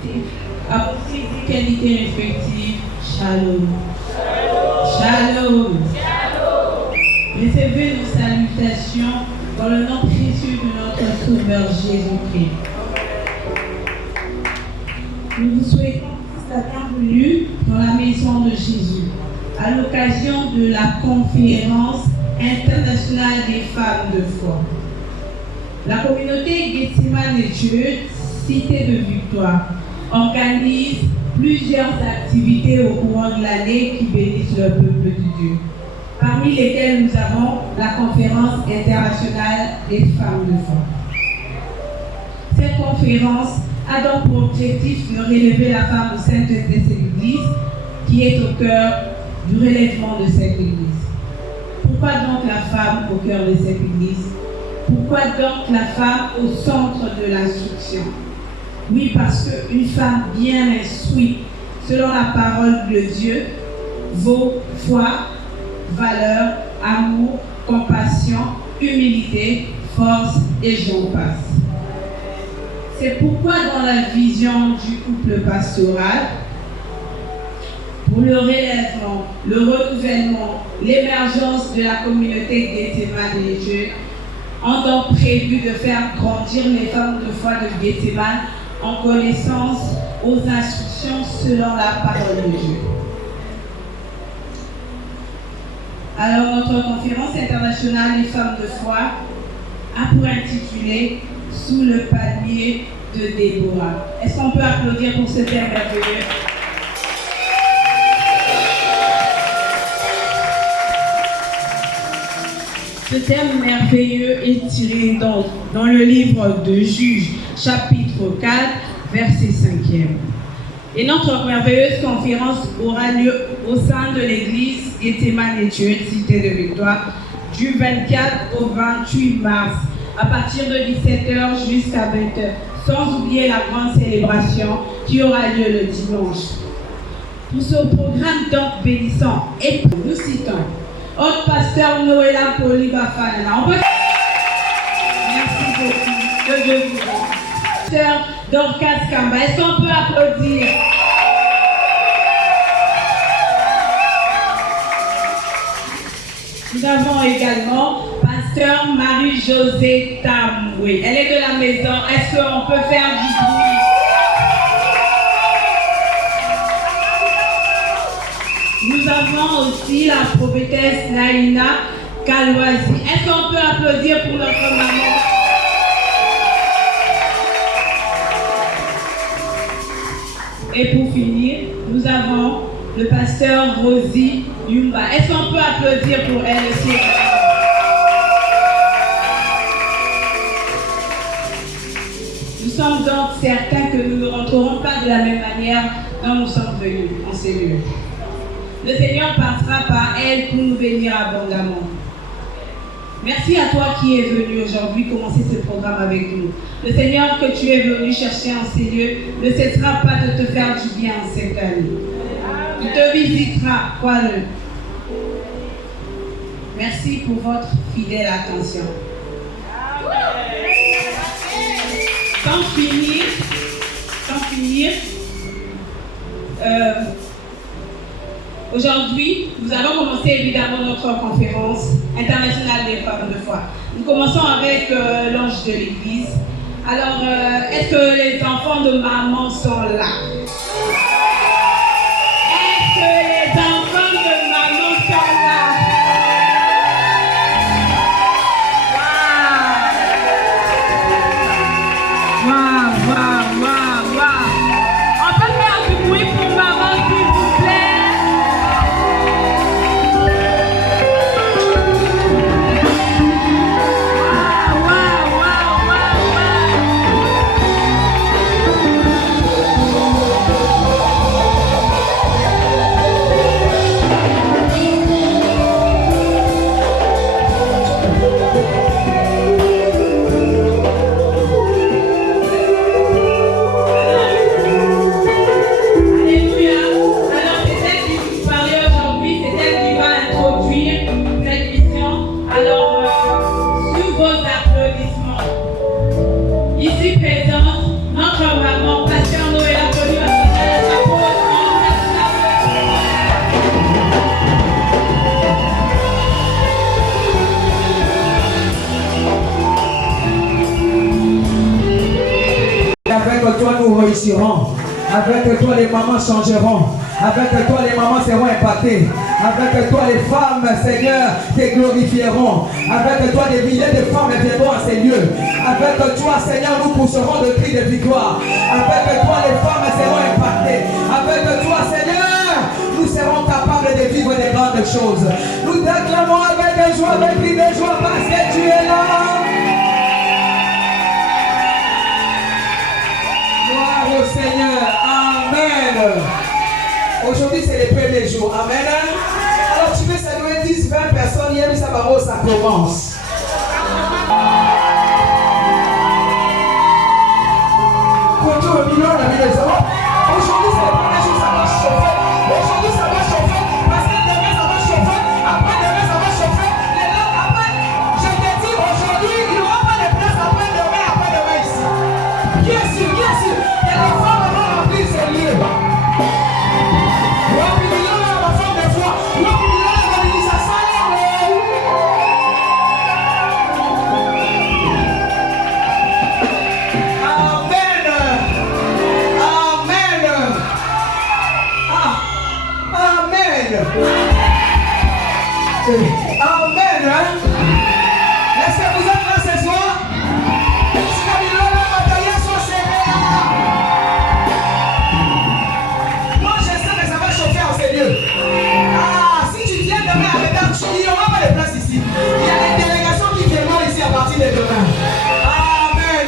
respectives, à vos six qualités respectives, Shalom. Shalom. Recevez nos salutations dans le nom précieux de notre Sauveur Jésus-Christ. Nous vous souhaitons la bienvenue dans la maison de Jésus, à l'occasion de la conférence internationale des femmes de foi. La communauté Gethsemane et Dieu, Cité de Victoire, organise plusieurs activités au cours de l'année qui bénissent le peuple de Dieu, parmi lesquelles nous avons la conférence internationale des femmes de foi. Cette conférence a donc pour objectif de relever la femme au sein de cette Église qui est au cœur du relèvement de cette Église. Pourquoi donc la femme au cœur de cette Église? Pourquoi donc la femme au centre de l'instruction? Oui, parce qu'une femme bien instruite, selon la parole de Dieu, vaut foi, valeur, amour, compassion, humilité, force et j'en passe. C'est pourquoi dans la vision du couple pastoral, pour le relèvement, le renouvellement, l'émergence de la communauté Gethsemane et Dieu, ont donc prévu de faire grandir les femmes de foi de Gethsemane en connaissance aux instructions selon la parole de Dieu. Alors, notre conférence internationale des femmes de foi a pour intitulé « Sous le palmier de Déborah ». Est-ce qu'on peut applaudir pour ce thème merveilleux? Ce thème merveilleux est tiré dans le livre de Juges, chapitre 4, verset 5e. Et notre merveilleuse conférence aura lieu au sein de l'église Gethsemane et Dieu, Cité de Victoire, du 24 au 28 mars, à partir de 17h jusqu'à 20h, sans oublier la grande célébration qui aura lieu le dimanche. Pour ce programme donc bénissant, et nous citons Haute Pasteur Noëlla Polibafana. Merci beaucoup. Que Dieu vous bénisse. Pasteur Dorcas Kamba. Est-ce qu'on peut applaudir? Nous avons également Pasteur Marie-Josée Tamoué. Elle est de la maison. Est-ce qu'on peut faire du bruit? Nous avons aussi la prophétesse Naïna Kalwazi. Est-ce qu'on peut applaudir pour notre maman? Et pour finir, nous avons le pasteur Rosie Yumba. Est-ce qu'on peut applaudir pour elle aussi? Nous sommes donc certains que nous ne rentrerons pas de la même manière dont nous sommes venus en ces lieux. Le Seigneur passera par elle pour nous bénir abondamment. Merci à toi qui es venu aujourd'hui commencer ce programme avec nous. Le Seigneur que tu es venu chercher en ces lieux ne cessera pas de te faire du bien en cette année. Il te visitera, crois-le. Merci pour votre fidèle attention. Sans finir, aujourd'hui, nous allons commencer évidemment notre conférence internationale des femmes de foi. Nous commençons avec l'ange de l'église. Alors, est-ce que les enfants de maman sont là? Est-ce que les enfants de maman sont là? Waouh! Waouh, waouh, waouh! On peut faire du bruit pour maman, s'il vous plaît? réussiront. Avec toi, les mamans changeront. Avec toi, les mamans seront impactées. Avec toi, les femmes, Seigneur, te glorifieront. Avec toi, des milliers de femmes viendront à ces lieux. Avec toi, Seigneur, nous pousserons de cris de victoire. Avec toi, les femmes seront impactées. Avec toi, Seigneur, nous serons capables de vivre des grandes choses. Nous t'acclamons avec joie, avec cris de joie, parce que tu es là. Gloire au Seigneur. Amen. Aujourd'hui, c'est le premier jour. Amen. Alors, tu veux saluer 10, 20 personnes. Hier, ça commence. Aujourd'hui, c'est le premier jour. Ça va chauffer. Aujourd'hui, ça va chauffer. Parce que demain, ça va chauffer. Après, demain, ça va chauffer. Après, je te dis, aujourd'hui, il n'y aura pas de place après demain ici. Qui est sûr? Et les femmes vont remplir ces lieux. Amen. Est-ce que vous êtes là ce soir? Si le matériel soit serré. Moi, je sais que ça va chauffer en ces lieux. Si tu viens demain à l'état, il n'y aura pas de place ici. Il y a des délégations qui viendront ici à partir de demain. Amen.